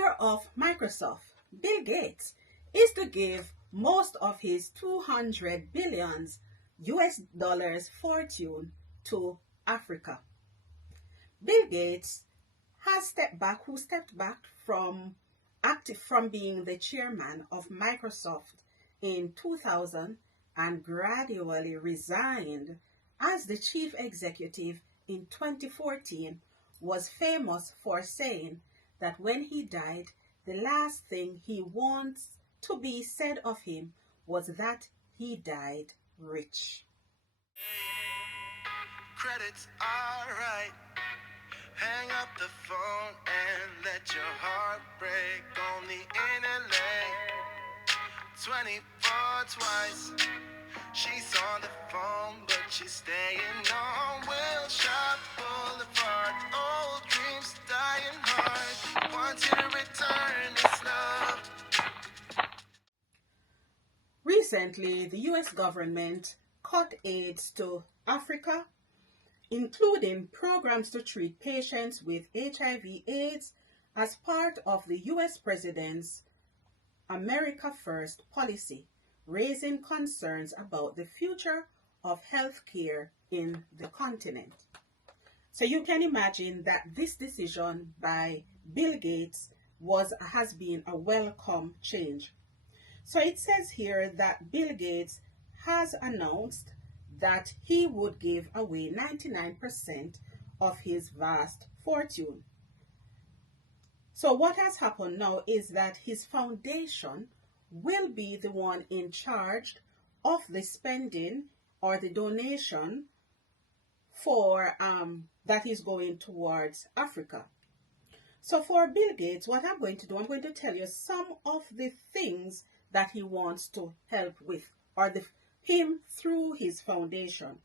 founder of Microsoft, Bill Gates, is to give most of his 200 billions US dollars fortune to Africa. Bill Gates who stepped back from being the chairman of Microsoft in 2000 and gradually resigned as the chief executive in 2014, was famous for saying that when he died, the last thing he wants to be said of him was that he died rich. Credits are right. Hang up the phone and let your heart break on the inner lane. 24 twice. She's on the phone, but she's staying on Wilshire Boulevard. Old dreams dying hard. Want you to return this love. Recently, the US government cut aids to Africa, including programs to treat patients with HIV/AIDS as part of the US president's America First policy, raising concerns about the future of healthcare in the continent. So you can imagine that this decision by Bill Gates has been a welcome change. So it says here that Bill Gates has announced that he would give away 99% of his vast fortune. So what has happened now is that his foundation will be the one in charge of the spending or the donation for that is going towards Africa. So for Bill Gates, what I'm going to do, I'm going to tell you some of the things that he wants to help with, or him through his foundation.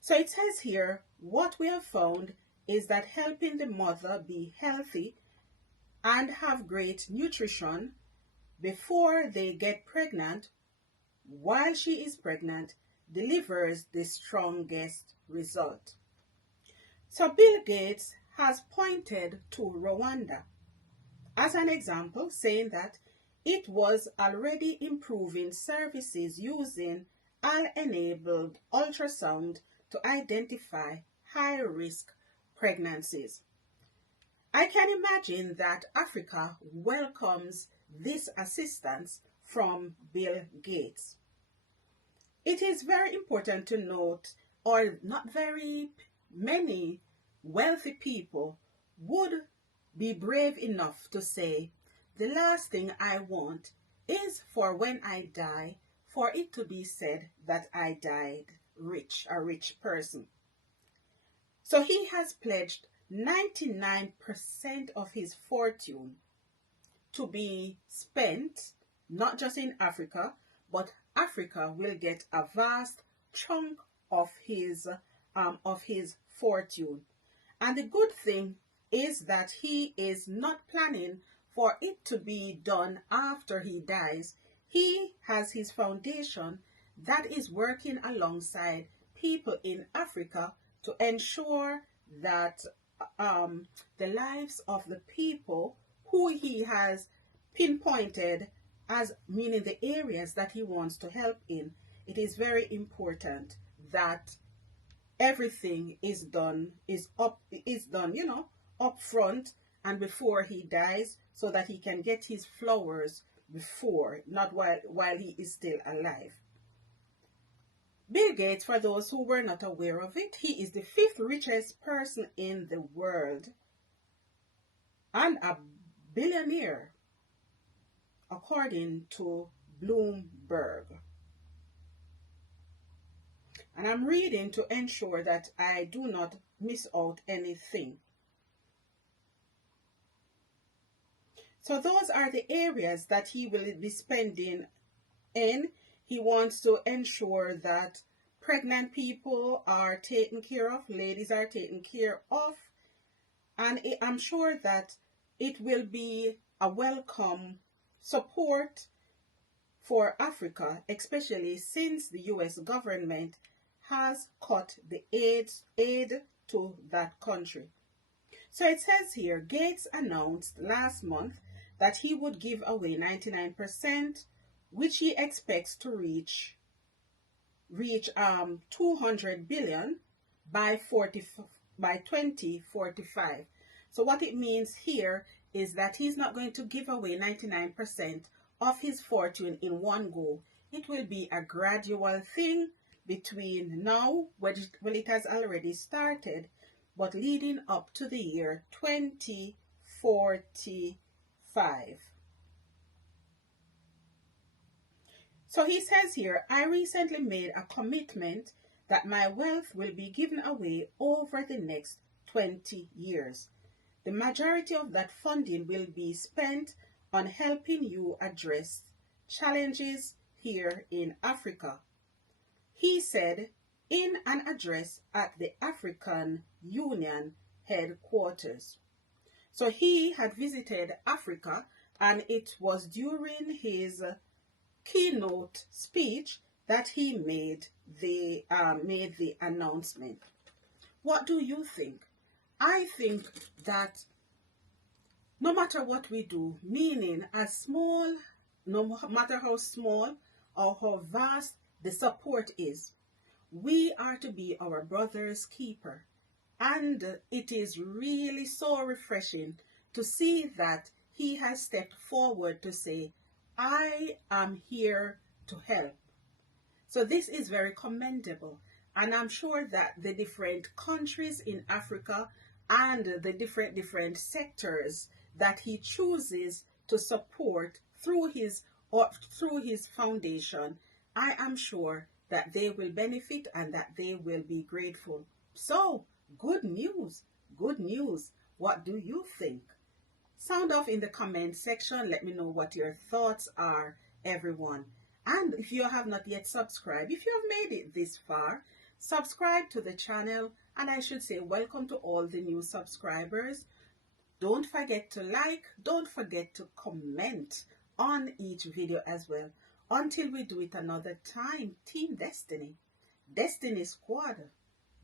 So it says here, what we have found is that helping the mother be healthy and have great nutrition before they get pregnant, while she is pregnant, delivers the strongest result. So Bill Gates has pointed to Rwanda as an example, saying that it was already improving services using AI-enabled ultrasound to identify high-risk pregnancies. I can imagine that Africa welcomes this assistance from Bill Gates. It is very important to note, or not very many wealthy people would be brave enough to say, the last thing I want is for when I die, for it to be said that I died rich, a rich person. So he has pledged 99% of his fortune to be spent not just in Africa, but Africa will get a vast chunk of his fortune. And the good thing is that he is not planning for it to be done after he dies. He has his foundation that is working alongside people in Africa to ensure that the lives of the people who he has pinpointed as meaning the areas that he wants to help in, it is very important that everything is done, up front and before he dies, so that he can get his flowers before, not while he is still alive. Bill Gates, for those who were not aware of it, he is the 5th richest person in the world and a billionaire, according to Bloomberg. And I'm reading to ensure that I do not miss out anything. So those are the areas that he will be spending in. He wants to ensure that pregnant people are taken care of, ladies are taken care of, and I'm sure that it will be a welcome support for Africa, especially since the US government has cut the aid to that country. So it says here, Gates announced last month that he would give away 99%, which he expects to reach 200 billion by 2045. So what it means here is that he's not going to give away 99% of his fortune in one go. It will be a gradual thing between now, well, it has already started, but leading up to the year 2045. So he says here, I recently made a commitment that my wealth will be given away over the next 20 years. The majority of that funding will be spent on helping you address challenges here in Africa. He said in an address at the African Union headquarters. So he had visited Africa, and it was during his keynote speech that he made the announcement. What do you think? I think that no matter what we do, meaning no matter how small or how vast the support is, we are to be our brother's keeper. And it is really so refreshing to see that he has stepped forward to say, I am here to help. So this is very commendable. And I'm sure that the different countries in Africa and the different sectors that he chooses to support through his foundation, I am sure that they will benefit and that they will be grateful. So, good news, good news. What do you think? Sound off in the comment section. Let me know what your thoughts are, everyone. And if you have not yet subscribed, if you have made it this far, subscribe to the channel, and I should say welcome to all the new subscribers. Don't forget to like, don't forget to comment on each video as well. Until we do it another time, Team Destiny, Destiny Squad,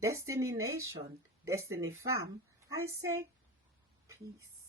Destiny Nation, Destiny Fam, I say peace.